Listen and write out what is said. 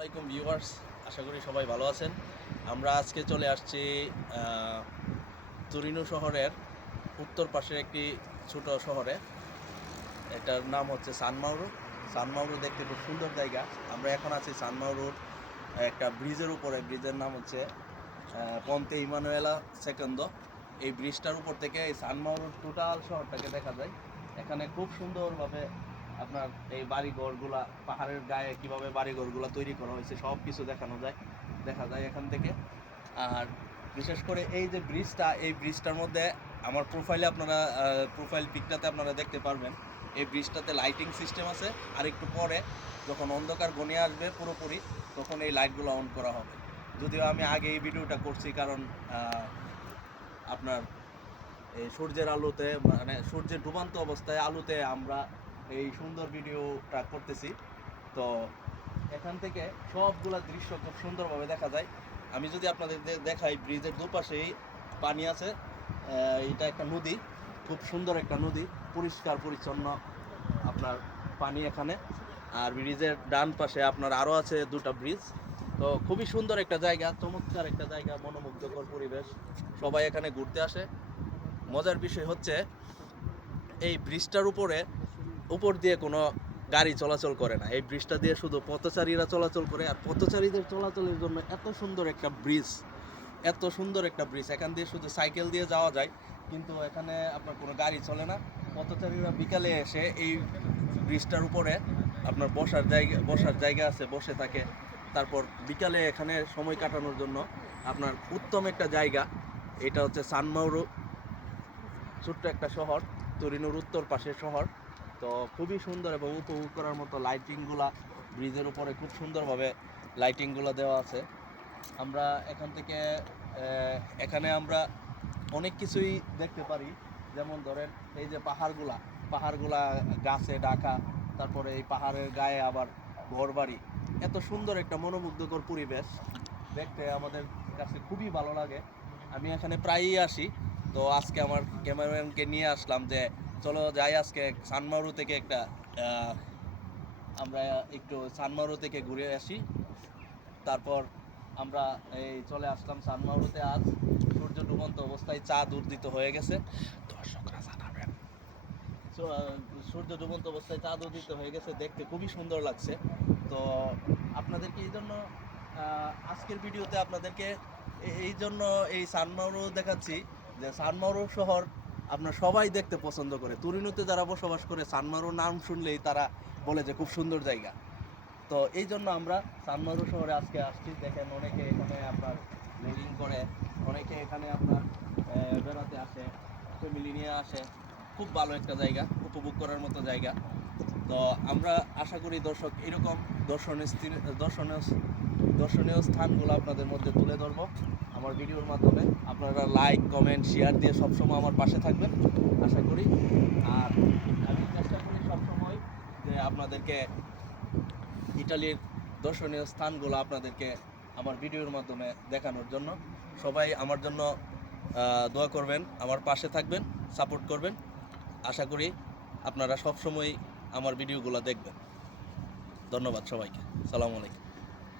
আসসালামাইকুম ভিউয়ার্স, আশা করি সবাই ভালো আছেন। আমরা আজকে চলে আসছি তুরিনো শহরের উত্তর পাশের একটি ছোট শহরে। এটার নাম হচ্ছে সান মাউরো। সান মাউরো দেখতে খুব সুন্দর জায়গা। আমরা এখন আছি সান মাউরোর একটা ব্রিজের উপরে। ব্রিজের নাম হচ্ছে পন্তে ইমানুয়েলা সেকেন্দো। এই ব্রিজটার উপর থেকে এই সান মাউরোর টোটাল শহরটাকে দেখা যায়। এখানে খুব সুন্দরভাবে আপনার এই বাড়িঘরগুলা, পাহাড়ের গায়ে কিভাবে বাড়িঘরগুলা তৈরি করা হয়েছে সব কিছু দেখা যায় এখান থেকে। আর বিশেষ করে এই যে ব্রিজটা, এই ব্রিজটার মধ্যে আমার প্রোফাইল পিকটাতে আপনারা দেখতে পারবেন এই ব্রিজটাতে লাইটিং সিস্টেম আছে। আর একটু পরে যখন অন্ধকার ঘনিয়ে আসবে পুরোপুরি, তখন এই লাইটগুলো অন করা হবে। যদিও আমি আগে এই ভিডিওটা করছি, কারণ আপনার এই সূর্যের আলোতে, মানে সূর্যের ডুবান্ত অবস্থায় আলোতে আমরা এই সুন্দর ভিডিওটা করতেছি। তো এখান থেকে সবগুলা দৃশ্য খুব সুন্দরভাবে দেখা যায়। আমি যদি আপনাদের দেখাই, ব্রিজের দুপাশেই পানি আছে। এটা একটা নদী, খুব সুন্দর একটা নদী, পরিষ্কার পরিচ্ছন্ন আপনার পানি এখানে। আর ব্রিজের ডান পাশে আপনার আরও আছে দুটা ব্রিজ। তো খুবই সুন্দর একটা জায়গা, চমৎকার একটা জায়গা, মনোমুগ্ধকর পরিবেশ। সবাই এখানে ঘুরতে আসে। মজার বিষয় হচ্ছে এই ব্রিজটার উপর দিয়ে কোনো গাড়ি চলাচল করে না। এই ব্রিজটা দিয়ে শুধু পথচারীরা চলাচল করে। আর পথচারীদের চলাচলের জন্য এত সুন্দর একটা ব্রিজ, এখান দিয়ে শুধু সাইকেল দিয়ে যাওয়া যায়, কিন্তু এখানে আপনার কোনো গাড়ি চলে না। পথচারীরা বিকালে এসে এই ব্রিজটার উপরে আপনার বসার জায়গা আছে, বসে থাকে। তারপর বিকালে এখানে সময় কাটানোর জন্য আপনার উত্তম একটা জায়গা। এটা হচ্ছে সান মাউরো, ছোট্ট একটা শহর, তুরিনোর উত্তর পাশের শহর। তো খুবই সুন্দর এবং উপভোগ করার মতো লাইটিংগুলা ব্রিজের উপরে খুব সুন্দরভাবে লাইটিংগুলো দেওয়া আছে। আমরা এখান থেকে এখানে আমরা অনেক কিছুই দেখতে পারি। যেমন ধরেন এই যে পাহাড়গুলা গাছে ঢাকা, তারপরে এই পাহাড়ের গায়ে আবার ঘরবাড়ি। এত সুন্দর একটা মনোমুগ্ধকর পরিবেশ দেখতে আমাদের কাছে খুবই ভালো লাগে। আমি এখানে প্রায়ই আসি। তো আজকে আমার ক্যামেরাম্যানকে নিয়ে আসলাম যে চলো যাই আজকে সানমারু থেকে আমরা একটু সানমারু থেকে ঘুরে আসি। তারপর আমরা এই চলে আসলাম সানমারুতে। আজ সূর্য ডুবন্ত অবস্থায় চাঁদ উদিত হয়ে গেছে, দর্শকরা জানাবেন। সূর্য ডুবন্ত অবস্থায় চাঁদ উদিত হয়ে গেছে, দেখতে খুবই সুন্দর লাগছে। তো আপনাদেরকে এই জন্য আজকের ভিডিওতে আপনাদেরকে এই জন্য এই সানমারু দেখাচ্ছি যে সানমারু শহর আপনার সবাই দেখতে পছন্দ করে। তুরিনোতে যারা বসবাস করে সানমারু নাম শুনলেই তারা বলে যে খুব সুন্দর জায়গা। তো এই জন্য আমরা সানমারু শহরে আজকে আসছি। দেখেন অনেকে এখানে আপনার রেলিং করে, অনেকে এখানে আপনার বেড়াতে আসে, ফ্যামিলি নিয়ে আসে। খুব ভালো একটা জায়গা, উপভোগ করার মতো জায়গা। তো আমরা আশা করি দর্শক এরকম দর্শনীয় স্থানগুলো আপনাদের মধ্যে তুলে ধরবো আমার ভিডিওর মাধ্যমে। আপনারা লাইক, কমেন্ট, শেয়ার দিয়ে সবসময় আমার পাশে থাকবেন আশা করি। আর আমি চেষ্টা করি সবসময় যে আপনাদেরকে ইটালির দর্শনীয় স্থানগুলো আপনাদেরকে আমার ভিডিওর মাধ্যমে দেখানোর জন্য। সবাই আমার জন্য দোয়া করবেন, আমার পাশে থাকবেন, সাপোর্ট করবেন। আশা করি আপনারা সবসময় আমার ভিডিওগুলো দেখবেন। ধন্যবাদ সবাইকে। সালামু আলাইকুম।